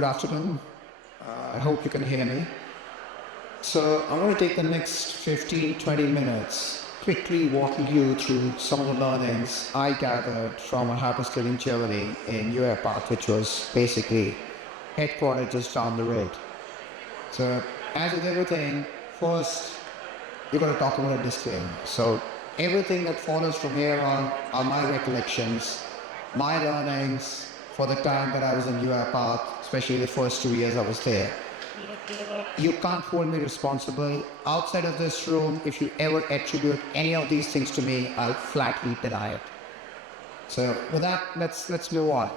Good afternoon. I hope you can hear me. So I'm going to take the next 15, 20 minutes quickly walking you through some of the learnings I gathered from a hyperscaling journey in UiPath, which was basically headquartered just down the road. So as with everything, first you're going to talk about a disclaimer. So everything that follows from here on are my recollections, my learnings for the time that I was in UiPath, especially the first 2 years I was there. You can't hold me responsible. Outside of this room, if you ever attribute any of these things to me, I'll flatly deny it. So with that, let's move on.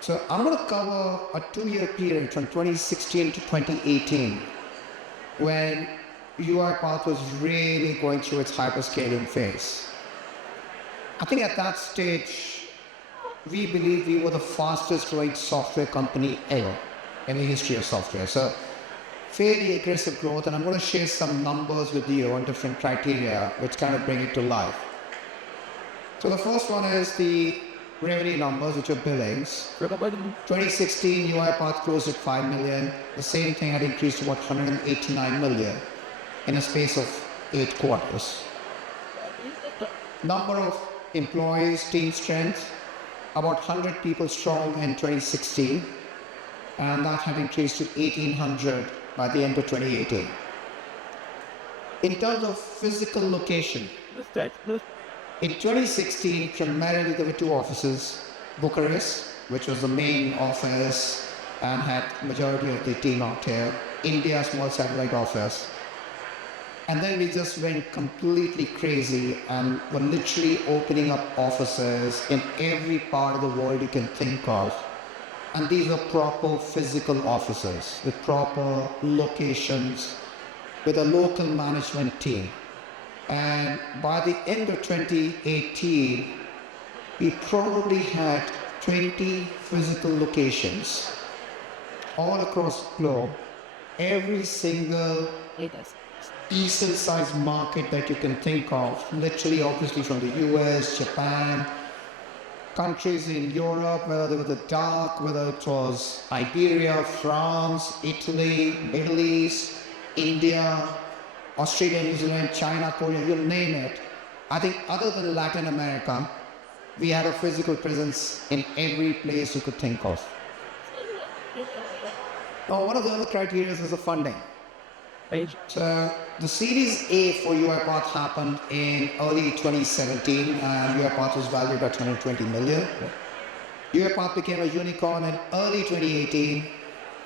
So I'm going to cover a 2-year period from 2016 to 2018 when UiPath was really going through its hyperscaling phase. I think at that stage, we believed we were the fastest growing software company ever in the history of software. So fairly aggressive growth, and I'm going to share some numbers with you on different criteria which kind of bring it to life. So the first one is the revenue numbers, which are billings. 2016, UiPath closed at 5 million. The same thing had increased to about 189 million in a space of 8 quarters. Number of employees, team strength, about 100 people strong in 2016, and that had increased to 1,800 by the end of 2018. In terms of physical location, in 2016, primarily there were 2 offices, Bucharest, which was the main office and had majority of the team out here, India, small satellite office. And then we just went completely crazy and were literally opening up offices in every part of the world you can think of. And these are proper physical offices with proper locations, with a local management team. And by the end of 2018, we probably had 20 physical locations all across the globe. Every single decent-sized market that you can think of, literally obviously from the US, Japan, countries in Europe, whether they were the DACH, whether it was Iberia, France, Italy, Middle East, India, Australia, New Zealand, China, Korea, you name it. I think other than Latin America, we had a physical presence in every place you could think of. Now, one of the other criteria is the funding. So the Series A for UiPath happened in early 2017, and UiPath was valued at 220 million. UiPath became a unicorn in early 2018,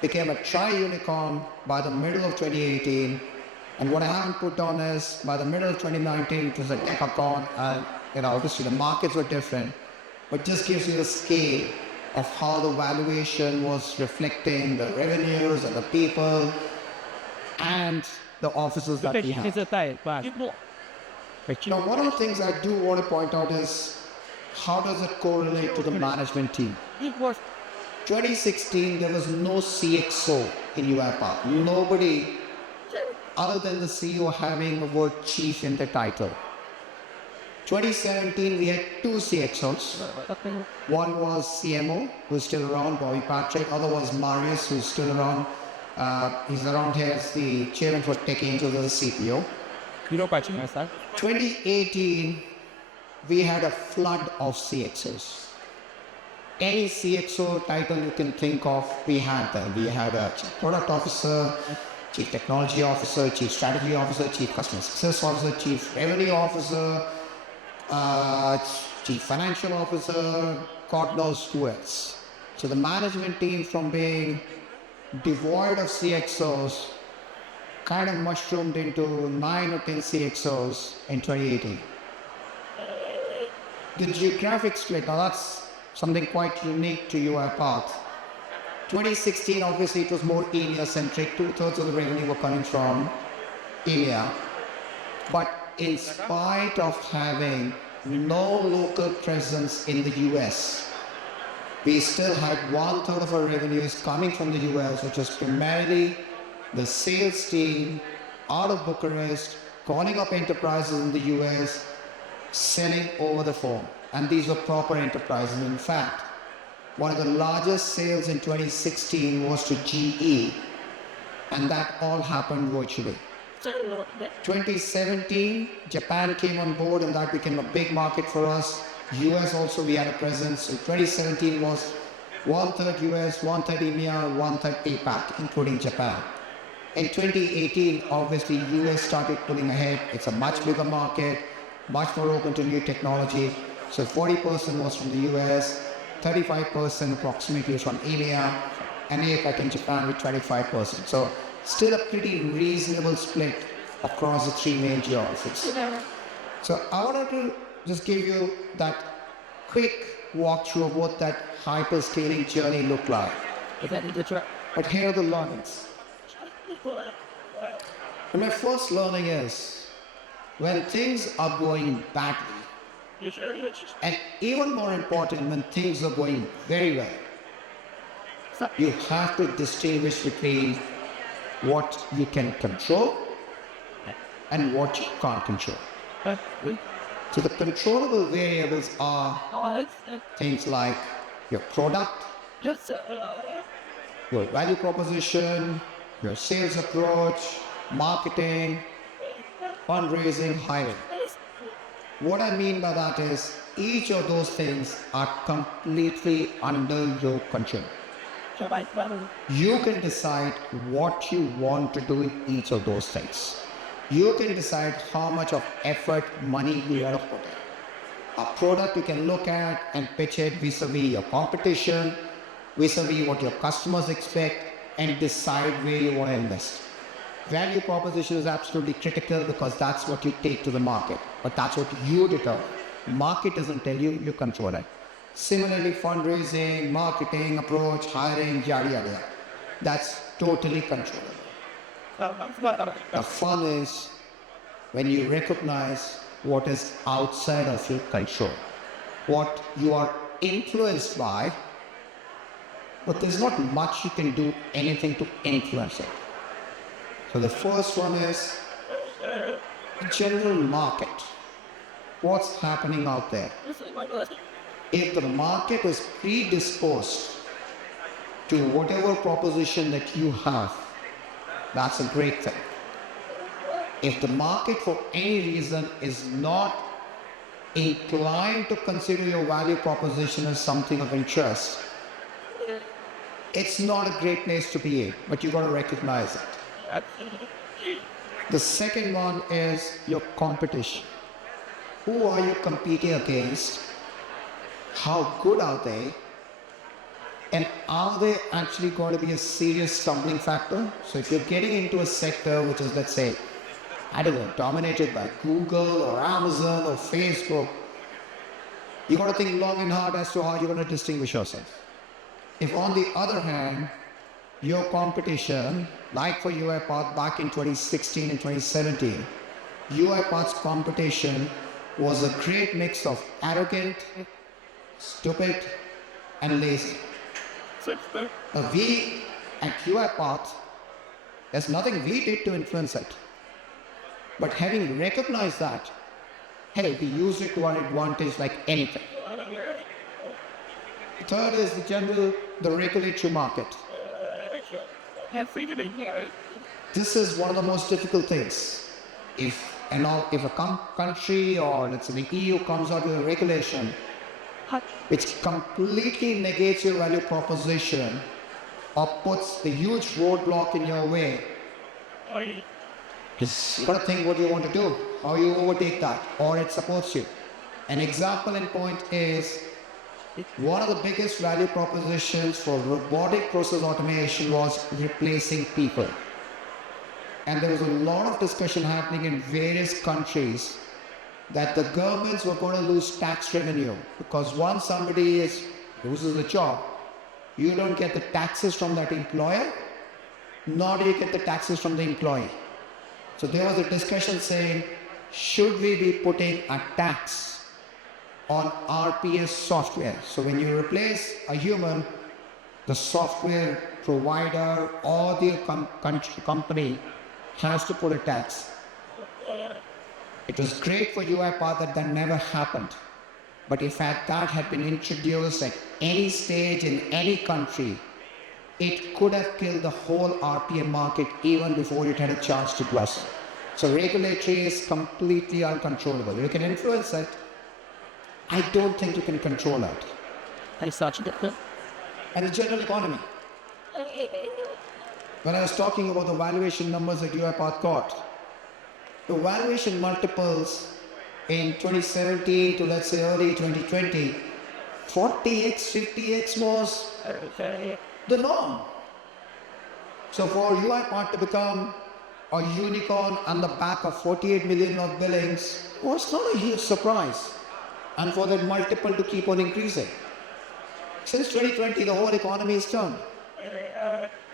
became a tri-unicorn by the middle of 2018, and what I haven't put down is by the middle of 2019, it was a Decacorn, and obviously the markets were different, but just gives you the scale of how the valuation was reflecting the revenues and the people and the offices that we have. Now, one of the things I do want to point out is how does it correlate to the management team? 2016, there was no CXO in UiPath. Nobody other than the CEO having the word chief in the title. 2017, we had 2 CXOs. One was CMO, who's still around, Bobby Patrick. Other was Marius, who's still around. He's around here as the chairman for Tech Angels as a CPO. 2018, we had a flood of CXOs. Any CXO title you can think of, we had them. We had a chief product officer, chief technology officer, chief strategy officer, chief customer success officer, chief revenue officer, chief financial officer, God knows who else. So the management team, from being devoid of CXOs, kind of mushroomed into 9 or 10 CXOs in 2018. The geographic split, now that's something quite unique to UiPath. 2016, obviously, it was more EMEA-centric. 2/3 of the revenue were coming from EMEA. But in spite of having no local presence in the US, we still had 1/3 of our revenues coming from the US, which was primarily the sales team out of Bucharest, calling up enterprises in the US, selling over the phone. And these were proper enterprises. In fact, one of the largest sales in 2016 was to GE, and that all happened virtually. 2017, Japan came on board, and that became a big market for us. US also, we had a presence. In 2017 was 1/3 US, 1/3 EMEA, 1/3 APAC, including Japan. In 2018, obviously, US started pulling ahead. It's a much bigger market, much more open to new technology. So 40% was from the US, 35% approximately was from EMEA, and APAC in Japan with 25%. So still a pretty reasonable split across the three main geographies. So I wanted to just give you that quick walkthrough of what that hyperscaling journey looked like. But here are the learnings. And my first learning is, when things are going badly, and even more important, when things are going very well, you have to distinguish between what you can control and what you can't control. So the controllable variables are things like your product, your value proposition, your sales approach, marketing, fundraising, hiring. What I mean by that is each of those things are completely under your control. You can decide what you want to do in each of those things. You can decide how much of effort, money you want to put in. A product you can look at and pitch it vis-a-vis your competition, vis-a-vis what your customers expect, and decide where you want to invest. Value proposition is absolutely critical because that's what you take to the market, but that's what you determine. Market doesn't tell you, you control it. Similarly, fundraising, marketing, approach, hiring, yada yada. That's totally controllable. The fun is when you recognize what is outside of your control, what you are influenced by, but there's not much you can do anything to influence it. So the first one is the general market. What's happening out there? If the market is predisposed to whatever proposition that you have, that's a great thing. If the market for any reason is not inclined to consider your value proposition as something of interest, it's not a great place to be in, but you've got to recognize it. The second one is your competition. Who are you competing against? How good are they? And are they actually going to be a serious stumbling factor? So if you're getting into a sector which is, let's say, I don't know, dominated by Google or Amazon or Facebook, you got to think long and hard as to how you're going to distinguish yourself. If on the other hand, your competition, like for UiPath back in 2016 and 2017, UiPath's competition was a great mix of arrogant, stupid, and lazy. We at UiPath, there's nothing we did to influence it. But having recognized that, hey, we used it to our advantage like anything. Third is the regulatory market. This is one of the most difficult things. If a country or let's say the EU comes out with a regulation which completely negates your value proposition or puts a huge roadblock in your way, you've got to think what you want to do, how you overtake that, or it supports you. An example in point is one of the biggest value propositions for robotic process automation was replacing people. And there was a lot of discussion happening in various countries that the governments were going to lose tax revenue because once somebody loses a job, you don't get the taxes from that employer, nor do you get the taxes from the employee. So there was a discussion saying, should we be putting a tax on RPS software? So when you replace a human, the software provider or the company has to put a tax. It was great for UiPath that never happened. But if that had been introduced at any stage in any country, it could have killed the whole RPM market even before it had a chance to blossom. So regulatory is completely uncontrollable. You can influence it. I don't think you can control it. And the general economy. When I was talking about the valuation numbers that UiPath got, the valuation multiples in 2017 to let's say early 2020, 40x, 50x was the norm. So for UiPath to become a unicorn on the back of 48 million of billings was not a huge surprise. And for that multiple to keep on increasing. Since 2020, the whole economy is turned.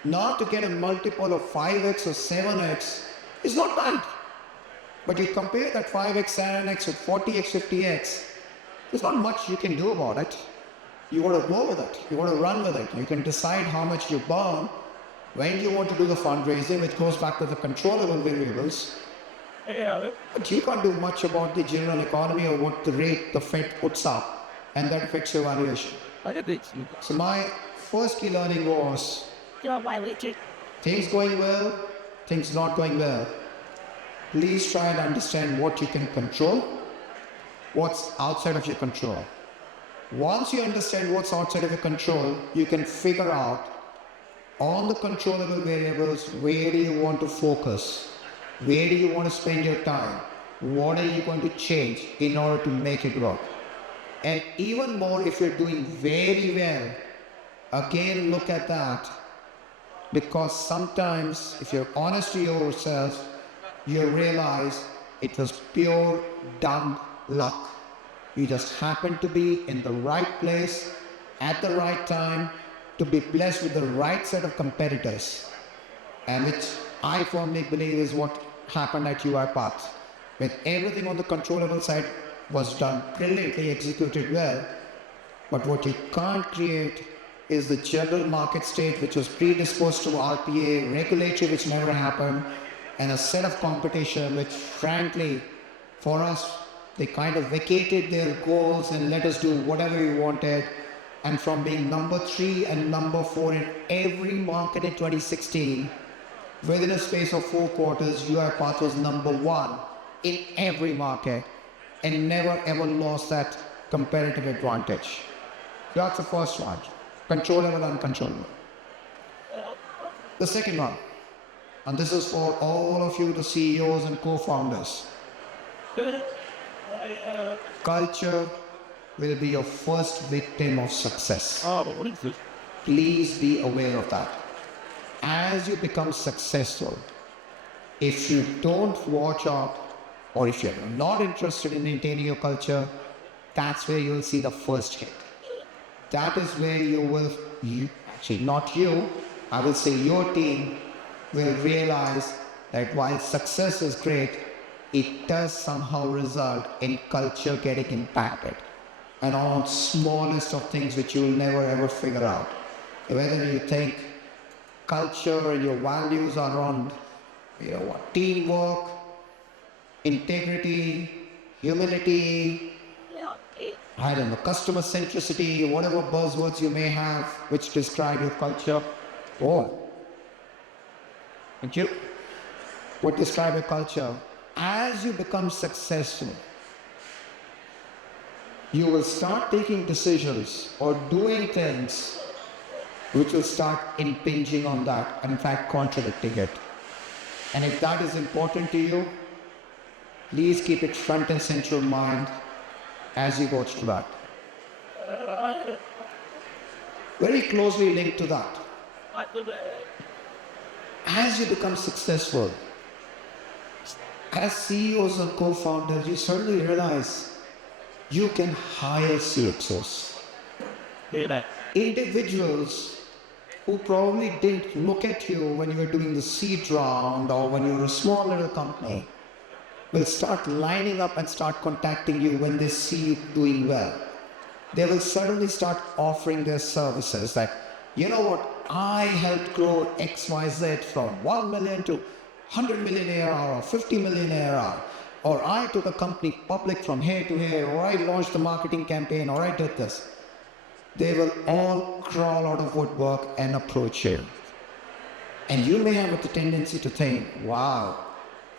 Not to get a multiple of 5x or 7x is not bad. But you compare that 5x, 7x with 40x, 50x, there's not much you can do about it. You want to go with it. You want to run with it. You can decide how much you burn when you want to do the fundraising, which goes back to the controllable variables. But you can't do much about the general economy or what the rate the Fed puts up, and that affects your valuation. So my first key learning was things going well, things not going well. Please try and understand what you can control, what's outside of your control. Once you understand what's outside of your control, you can figure out on the controllable variables, where do you want to focus? Where do you want to spend your time? What are you going to change in order to make it work? And even more, if you're doing very well, again, look at that. Because sometimes, if you're honest to yourself, you realize it was pure dumb luck. You just happened to be in the right place at the right time to be blessed with the right set of competitors. And which I firmly believe is what happened at UiPath. When everything on the controllable side was done brilliantly, executed well, but what you can't create is the general market state which was predisposed to RPA, regulatory which never happened, and a set of competition which frankly, for us, they kind of vacated their goals and let us do whatever we wanted. And from being number 3 and number 4 in every market in 2016, within a space of 4 quarters, UiPath was number 1 in every market and never ever lost that competitive advantage. That's the first one, controllable, uncontrollable. The second one, and this is for all of you, the CEOs and co-founders. Culture will be your first victim of success. Please be aware of that. As you become successful, if you don't watch out, or if you're not interested in maintaining your culture, that's where you'll see the first hit. That is where not you, I will say your team will realize that while success is great, it does somehow result in culture getting impacted. And on smallest of things which you will never ever figure out. Whether you think culture and your values are on, teamwork, integrity, humility, I don't know, customer centricity, whatever buzzwords you may have which describe your culture. Thank you. What describe your culture? As you become successful, you will start taking decisions or doing things which will start impinging on that and in fact contradicting it. And if that is important to you, please keep it front and center of mind as you go through that. Very closely linked to that. As you become successful, as CEOs and co-founders, you suddenly realize you can hire CXOs. Individuals who probably didn't look at you when you were doing the seed round or when you were a small little company will start lining up and start contacting you when they see you doing well. They will suddenly start offering their services that, you know what, I helped grow XYZ from 1 million to 100 million ARR or 50 million ARR. or I took a company public from here to here, or I launched the marketing campaign, or I did this. They will all crawl out of woodwork and approach you. And you may have the tendency to think, wow,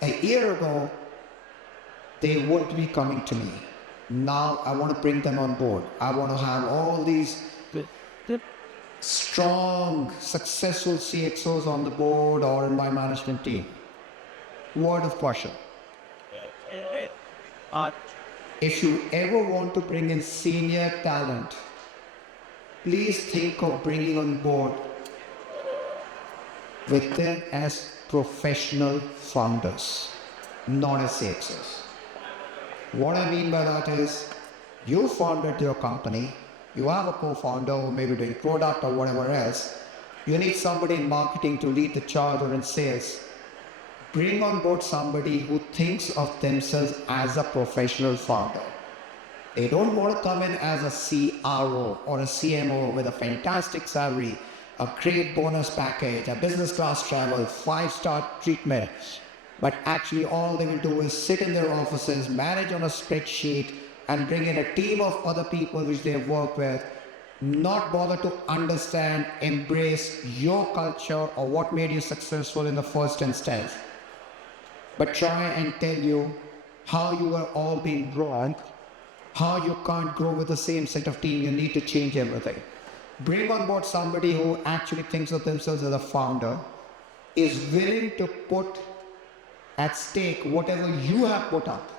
a year ago, they wouldn't be coming to me. Now I want to bring them on board. I want to have all these strong, successful CXOs on the board or in my management team. Word of caution. If you ever want to bring in senior talent, please think of bringing on board with them as professional founders, not as CXOs. What I mean by that is, you founded your company, you have a co-founder who may be doing product or whatever else, you need somebody in marketing to lead the charge or in sales. Bring on board somebody who thinks of themselves as a professional founder. They don't want to come in as a CRO or a CMO with a fantastic salary, a great bonus package, a business class travel, 5-star treatment. But actually all they will do is sit in their offices, manage on a spreadsheet, and bring in a team of other people which they work with, not bother to understand, embrace your culture or what made you successful in the first instance, but try and tell you how you are all being grown, how you can't grow with the same set of team, you need to change everything. Bring on board somebody who actually thinks of themselves as a founder, is willing to put at stake whatever you have put up.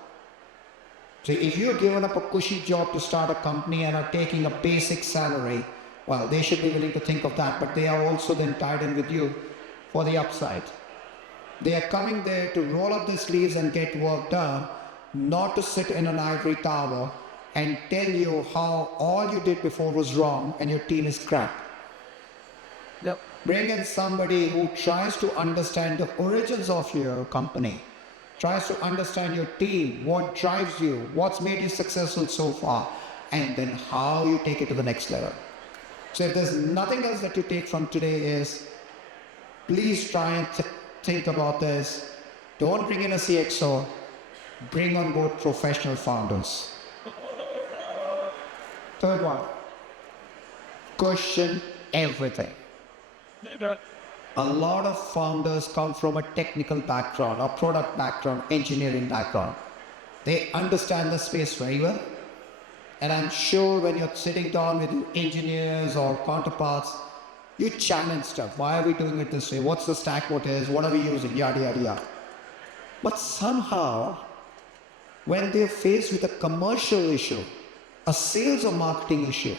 So if you're given up a cushy job to start a company and are taking a basic salary, well, they should be willing to think of that, but they are also then tied in with you for the upside. They are coming there to roll up their sleeves and get work done, not to sit in an ivory tower and tell you how all you did before was wrong and your team is crap. Yep. Bring in somebody who tries to understand the origins of your company, tries to understand your team, what drives you, what's made you successful so far, and then how you take it to the next level. So if there's nothing else that you take from today is, please try and think about this. Don't bring in a CXO, bring on board professional founders. Third one, question everything. A lot of founders come from a technical background, a product background, engineering background. They understand the space very well. And I'm sure when you're sitting down with engineers or counterparts, you challenge stuff. Why are we doing it this way? What's the stack? What is? What are we using? Yada, yada, yada. But somehow, when they're faced with a commercial issue, a sales or marketing issue,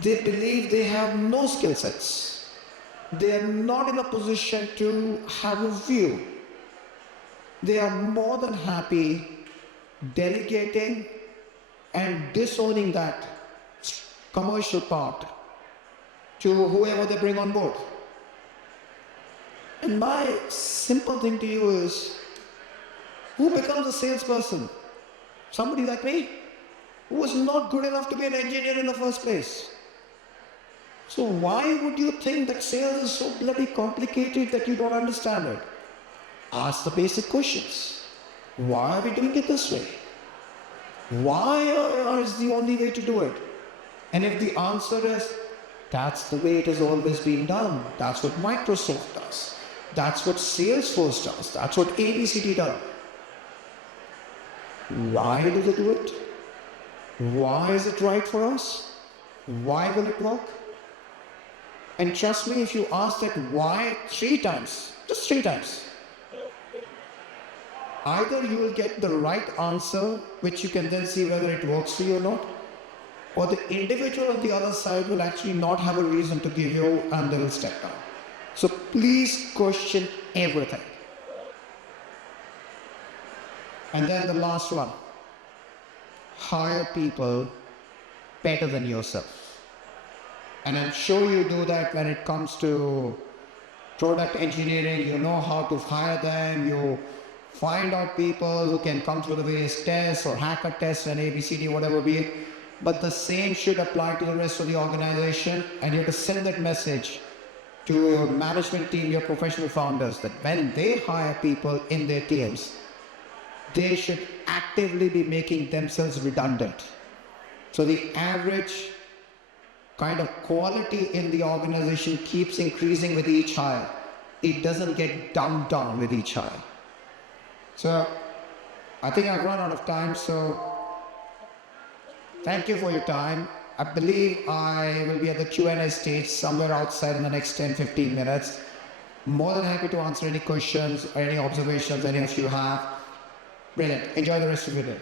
they believe they have no skill sets. They are not in a position to have a view. They are more than happy delegating and disowning that commercial part to whoever they bring on board. And my simple thing to you is, who becomes a salesperson? Somebody like me, who was not good enough to be an engineer in the first place. So why would you think that sales is so bloody complicated that you don't understand it? Ask the basic questions. Why are we doing it this way? Why is the only way to do it? And if the answer is, that's the way it has always been done, that's what Microsoft does, that's what Salesforce does, that's what ABCD does. Why do they do it? Why is it right for us? Why will it work? And trust me, if you ask that why 3 times, just 3 times, either you will get the right answer, which you can then see whether it works for you or not, or the individual on the other side will actually not have a reason to give you and they will step down. So please question everything. And then the last one, hire people better than yourself. And I'm sure you do that when it comes to product engineering. You know how to hire them. You find out people who can come through the various tests or hacker tests and ABCD, whatever be it. But the same should apply to the rest of the organization. And you have to send that message to your management team, your professional founders, that when they hire people in their teams, they should actively be making themselves redundant. So the average kind of quality in the organization keeps increasing with each hire. It doesn't get dumbed down with each hire. So I think I've run out of time, so thank you for your time. I believe I will be at the Q&A stage somewhere outside in the next 10-15 minutes. More than happy to answer any questions or any observations any of you have. Brilliant. Enjoy the rest of your day.